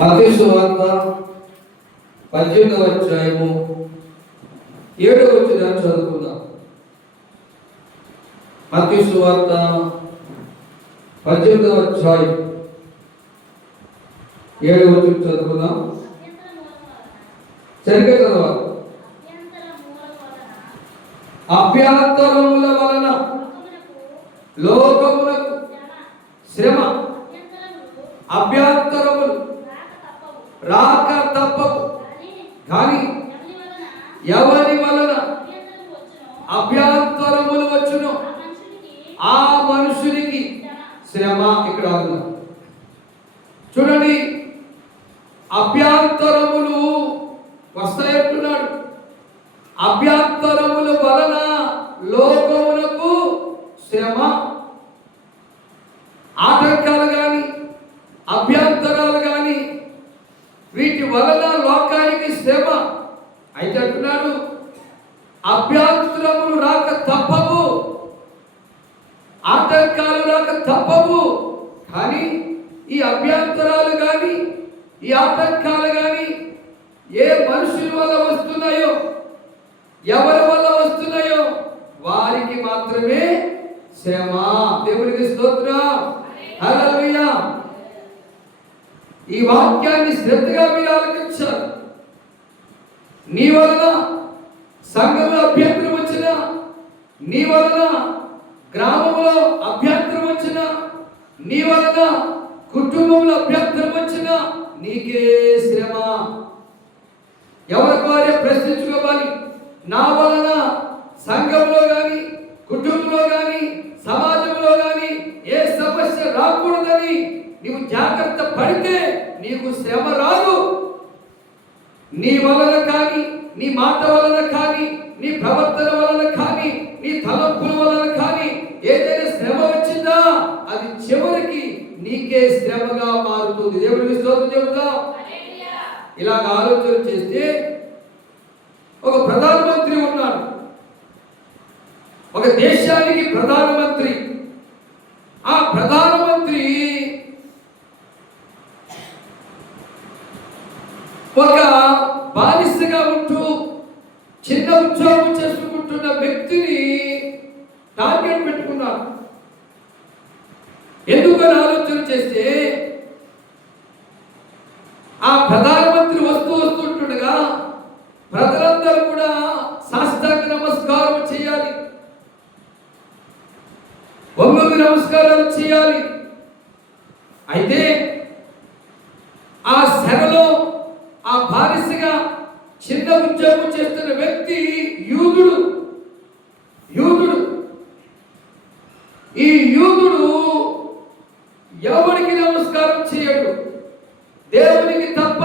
మతేసు వార్త పద్దెనిమిదవ అధ్యాయము ఏడవ వచ్చిన చదువుకుందాం. మతేసు వార్త పద్దెనిమిదవ అధ్యాయం ఏడవ వచ్చిన చదువుకుందాం. సరిగ్గా తర్వాత అభ్యంతరముల వలన లోకములకు శ్రమ అభ్యంతరములు రాక తప్పదు కానీ ఎవరి వలన? అభ్యంతరములు వచ్చును. ఆ మనుషునికి శ్రమ ఇక్కడ చూడండి అభ్యంతరములు వస్తాయంటున్నాడు అభ్యంతరముల వలన లోకమునకు శ్రమ ఆటంకాలు కానీ అభ్యంతరాలు కానీ వీటి వలన లోకానికి శ్రమ. అయితే అంటున్నాడు అభ్యంతరములు రాక తప్పవు. ఆటంకాలు రాక తప్పవు. కానీ ఈ అభ్యంతరాలు కానీ ఈ ఆటంకాలు కానీ ఏ మనుషుల వల్ల వస్తున్నాయో ఎవరి వల్ల వస్తున్నాయో వారికి మాత్రమే శ్రమ దేవునికి స్తోత్రం హల్లెలూయా ఈ వాక్యాన్ని శ్రద్ధగా మీరు ఆలకించాలి. నీ వలన సంఘంలో అభ్యంతరం వచ్చిన నీ వలన గ్రామంలో అభ్యంతరం వచ్చిన నీ వలన కుటుంబంలో అభ్యంతరం వచ్చిన నీకే శ్రమ. ఎవరికి వారే ప్రశ్నించుకోవాలి? నా వలన సంఘంలో కానీ కుటుంబంలో కానీ సమాజంలో కానీ ఏ సమస్య రాకూడదని నీవు జాగ్రత్త పడితే నీకు శ్రమ రాదు. నీ వలన కానీ నీ మాట వలన కానీ నీ ప్రవర్తన వలన కానీ నీ తలంపుల వలన కానీ ఏదైనా శ్రమ వచ్చిందా? అది చివరికి నీకే శ్రమగా మారుతుంది. దేవుడికి స్తోత్రం చెబుతాం. ఇలాగ ఆలోచన చేస్తే ఒక ప్రధానమంత్రి ఉన్నాడు. ఒక దేశానికి ప్రధానమంత్రి. ఆ ప్రధానమంత్రి చిన్న ఉద్యోగం చేసుకుంటున్న వ్యక్తిని టార్గెట్ పెట్టుకున్నారు. ఎందుకని ఆలోచన చేస్తే ఆ ప్రధానమంత్రి వస్తూ వస్తుంటుండగా ప్రజలందరూ కూడా సాష్టాంగ నమస్కారం చేయాలి. వంగకు నమస్కారాలు చేయాలి. అయితే ఆ శరలో ఆ బానిసగా చిన్న ఉద్యోగం చేస్తున్న వ్యక్తి యూదుడు. యూదుడు. ఈ యూదుడు ఎవరికి నమస్కారం చేయడు? దేవునికి తప్ప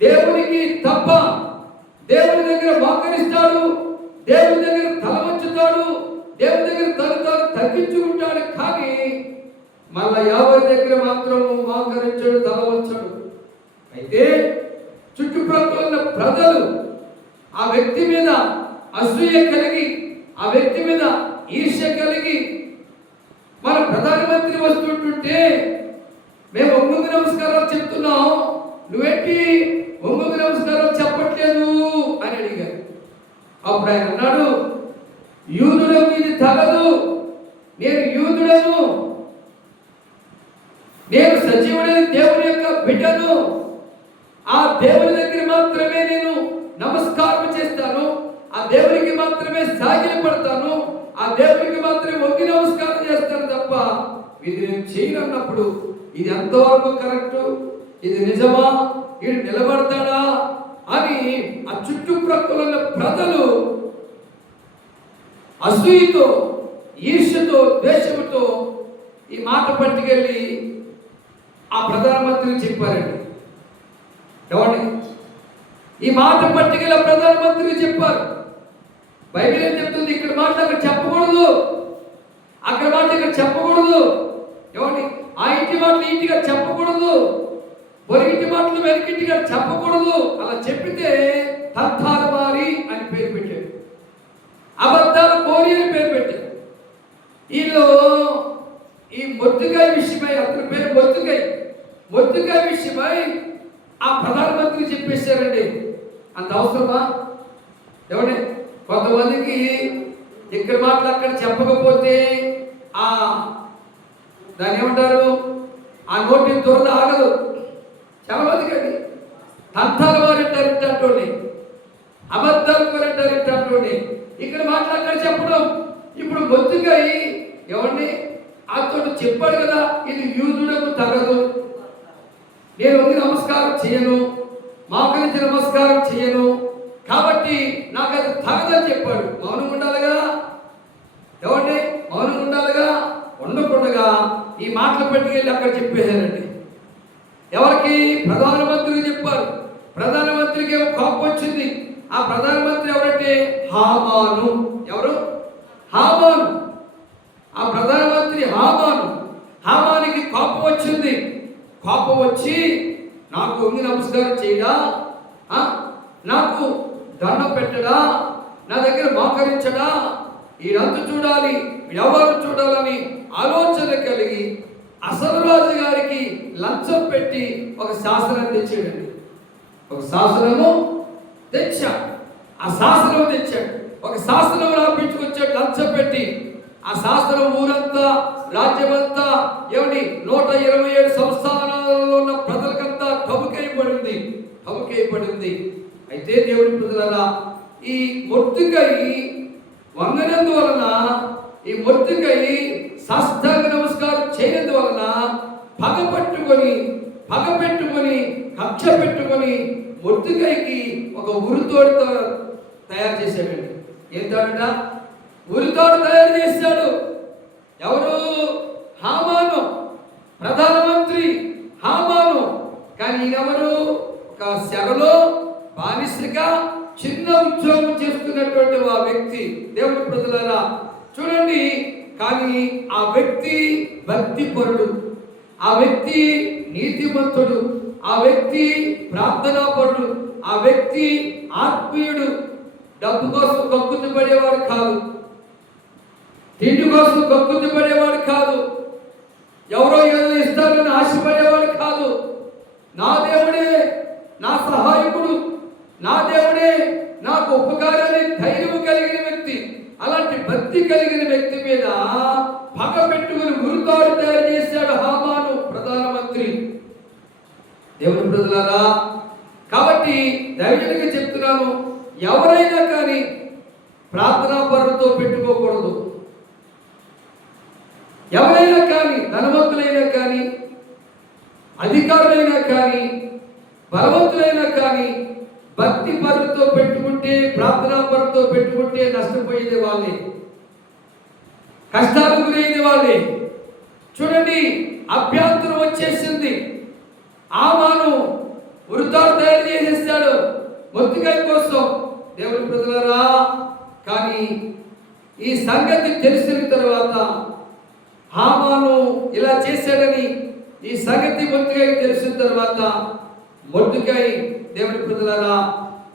దేవునికి తప్ప దేవుని దగ్గర మోకరిస్తాడు దేవుని దగ్గర తల వంచుతాడు దేవుని దగ్గర తను తాను తగ్గించుకుంటాడు కానీ మళ్ళా యాభై దగ్గర మాత్రం మోకరించడు తల వంచడు అయితే చుట్టుప్రక్కల ఉన్న ప్రజలు ఆ వ్యక్తి మీద అసూయ కలిగి ఆ వ్యక్తి మీద ఈర్ష్య కలిగి మన ప్రధానమంత్రి వస్తుంటుంటే మేము ఒంగుకు నమస్కారాలు చెప్తున్నాం. నువ్వేంటి ఒంగుకు నమస్కారం చెప్పట్లేదు అని అడిగారు. అప్పుడు ఆయన అన్నాడు యూదులకు ఇది తగదు. నేను యూదుడను. నేను సజీవుడైన దేవుని యొక్క బిడ్డను. ఆ దేవుని దగ్గర మాత్రమే నేను నమస్కారం చేస్తాను. ఆ దేవునికి మాత్రమే సాగిలి పడతాను. ఆ దేవునికి మాత్రమే వంగి నమస్కారం చేస్తాను తప్ప ఇది నేను చేయనన్నప్పుడు ఇది ఎంతవరకు కరెక్ట్? ఇది నిజమా? వీడు నిలబడతాడా? అని ఆ చుట్టుప్రక్కల ఉన్న ప్రజలు అసూయతో ఈర్ష్యతో ద్వేషంతో ఈ మాట పట్టుకెళ్ళి ఆ ప్రధానమంత్రికి చెప్పారండి. ఎవరి ఈ మాట పట్టికలో ప్రధానమంత్రి చెప్పారు. బైబిల్ ఏం చెప్తుంది? ఇక్కడ మాట అక్కడ చెప్పకూడదు. అక్కడ మాట ఇక్కడ చెప్పకూడదు. ఏమండి? ఆ ఇంటి మాటలు ఇంటిగా చెప్పకూడదు. పొరిగింటి మాటలు వెనకింటిగా చెప్పకూడదు. అలా చెప్పితే తత్తాల వారి అని పేరు పెట్టాడు అబద్ధాల కోరి అని పేరు పెట్టాడు వీళ్ళు ఈ మొత్తుకాయ విషయమై అతని పేరు మొత్తుకాయ. మొద్దుగా విషయమై ఆ ప్రధానమంత్రి చెప్పేశారండి. అంత అవసరమా ఏమండి? కొంతమందికి ఇక్కడ మాటలు అక్కడ చెప్పకపోతే ఆ దాన్ని ఏమంటారు? ఆ నోటి దొరద ఆగదు. చాలా మందికి అండి. తంతాల వారంటారు ఇట్లాంటి అబద్ధాలు వారంటారు ఇట్లాంటి ఇక్కడ మాటలు అక్కడ చెప్పడం. ఇప్పుడు బొత్తుగా ఎవరిని అతడు చెప్పాడు కదా ఇది యూదులకు తగదు. నేను వంగి నమస్కారం చేయను. మాకరించి నమస్కారం చేయను. కాబట్టి నాకు అది తగదని చెప్పాడు. మౌనం ఉండాలిగా ఎవరిని? మౌనం ఉండాలిగా ఉండకుండగా ఈ మాటలు పట్టుకెళ్ళి అక్కడ చెప్పేశారండి. ఎవరికి? ప్రధానమంత్రికి చెప్పారు. ప్రధానమంత్రికి కోపం వచ్చింది. ఆ ప్రధానమంత్రి ఎవరంటే? హామాను. ఎవరు? హామాను. ఆ ప్రధానమంత్రి హామాను. హామానికి కోపం వచ్చింది. కోపం వచ్చి నాకు ఉంది నమస్కారం చేయడా? నాకు దండం పెట్టడా? నా దగ్గర మోకరించడా? ఈడంత చూడాలి ఎవరు చూడాలని ఆలోచన కలిగి అసలు రాజు గారికి లంచం పెట్టి ఒక శాసనం తెచ్చాడండి. ఒక శాసనము తెచ్చా? ఆ శాసనం తెచ్చాడు. ఒక శాసనం రాపించుకొచ్చాడు లంచం పెట్టి. ఆ శాసనం ఊరంతా రాజ్యమంతా వలన ప్రజలరా ఈ మొత్తుకై వంగనందువలన ఈ మొత్తుకై సాష్టాంగ నమస్కారం చేయనందువలన పగ పట్టుకొని పగ పెట్టుకొని కక్ష పెట్టుకొని మొత్తుకైకి ఒక ఉరితోడుతో తయారు చేశాడండి. ఏం తాడట ఉరితోడు తయారు చేశాడు. ఎవరు? హామాను. ప్రధానమంత్రి హామాను. కానీ ఈయనెవరు? ఒక శరలో బానిసగా చిన్న ఉద్యోగం చేస్తున్నటువంటి ఆ వ్యక్తి దేవుడి ప్రజలరా చూడండి కానీ ఆ వ్యక్తి భక్తిపరుడు ఆ వ్యక్తి నీతిమంతుడు ఆ వ్యక్తి ప్రార్థనాపరుడు ఆ వ్యక్తి ఆత్మీయుడు డబ్బు కోసం కక్కుతు పడేవాడు కాదు. తిండి కోసం కక్కుతు పడేవాడు కాదు ఎవరో ఏదో ఇస్తారని ఆశపడేవాడు కాదు నా దేవుడే నా సహాయకుడు నా దేవుడే నాకు ఉపకారాన్ని ధైర్యం కలిగిన వ్యక్తి అలాంటి భక్తి కలిగిన వ్యక్తి మీద పగ పెట్టుకుని గురుతాడు తయారు చేశాడు హామాను ప్రధానమంత్రి దేవుని కాబట్టి దైవజనగా చెప్తున్నాను ఎవరైనా కానీ ప్రార్థనా పరులతో పెట్టుకోకూడదు. ఎవరైనా కానీ ధనవంతులైనా కానీ అధికారులైనా కానీ బలవంతులైనా కానీ భక్తి పరులతో పెట్టుకుంటే ప్రార్థనా పరులతో పెట్టుకుంటే నష్టపోయేది వాళ్ళే. కష్టాలు గురయ్యేది వాళ్ళే. చూడండి అభ్యంతరం వచ్చేసింది. ఆమాను వృద్ధాలు తయారు చేసేస్తాడు. మొత్తికాయ కోసం. దేవుని ప్రజలరా కానీ ఈ సంగతి తెలిసిన తర్వాత హామాను ఇలా చేశాడని ఈ సంగతి మొత్తికాయ తెలిసిన తర్వాత మొద్దుకాయ దేవుని ప్రజలరా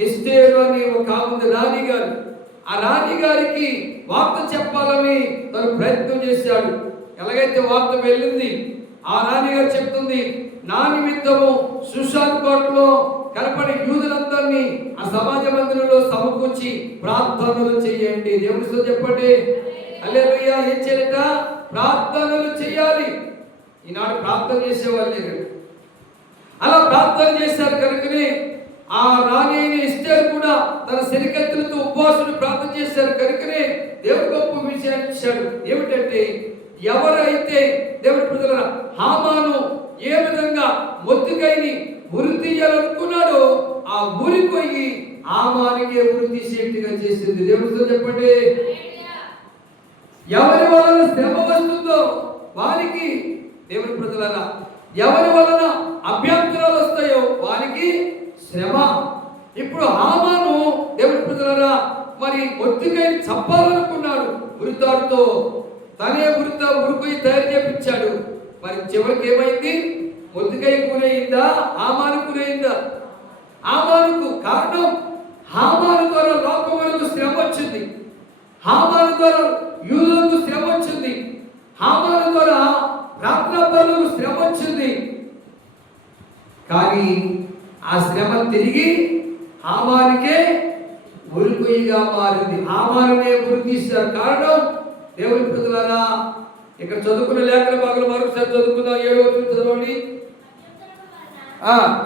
ఎస్టేరు అని ఒక ఆమె రాణి గారు ఆ రాణి గారికి వార్త చెప్పాలని తను ప్రయత్నం చేశాడు. ఎలాగైతే వార్త వెళ్ళింది ఆ రాణి గారు చెప్తుంది నా నిమిత్తము సుశాంత్ కోటలో కనపడి యూదులందరినీ ఆ సమాజ మందిరంలో సమకూర్చి ప్రార్థనలు చేయండి. దేవుడితో చెప్పండి. అల్లెలుయ్యా ఏం చేయాలట? ప్రార్థనలు చేయాలి. ఈనాడు ప్రార్థన చేసేవాళ్ళు లేరు. అలా ప్రార్థన చేశారు కనుకనే ఆ రాణి అయిన కూడా తన శనికత్తులతో ఉపవాసులు ప్రార్థన చేశారు కనుకనే దేవుడు గొప్ప విషయాన్ని ఇచ్చాడు. ఏమిటంటే ఎవరైతే దేవుడి ప్రజల హామాను ఏ విధంగా మొత్తుకైని ఉరి తీయాలనుకున్నాడో ఆ ఉరి పోయి ఆమానికే ఉరి తీసేట్టుగా చేసింది. దేవుడితో చెప్పండి. ఎవరి వలన శ్రమ వస్తుందో వారికి దేవుని ప్రజలరా ఎవరి వలన అభ్యంతరాలు వస్తాయో వారికి శ్రమ. ఇప్పుడు హామాను దేవుని ప్రజలరా మరి ఒత్తికై చంపాలనుకున్నాడు ఉరితాడుతో. తనే ఉరిత ఉరిపోయి తయారు చేపించాడు. మరి చివరికి ఏమైంది? ఒత్తికై గురైందా ఆమాను గురైందా ఆమానుకు కారణం హామాను ద్వారా లోకములకు శ్రమ వచ్చింది. హామాను ద్వారా యూదులకు శ్రమ వచ్చింది. హామాను ద్వారా ప్రార్థనా శ్రమ వచ్చింది. కానీ ఆ శ్రమ తిరిగి హామానికే ఉరికొయ్యిగా మారింది. హామానునే ఉరి తీశారు కారణం దేవుని ప్రజలారా ఇక్కడ చదువుకున్న లేఖన భాగంలో మరొకసారి చదువుకుందాం. ఏడవ చదవండి. ఆ.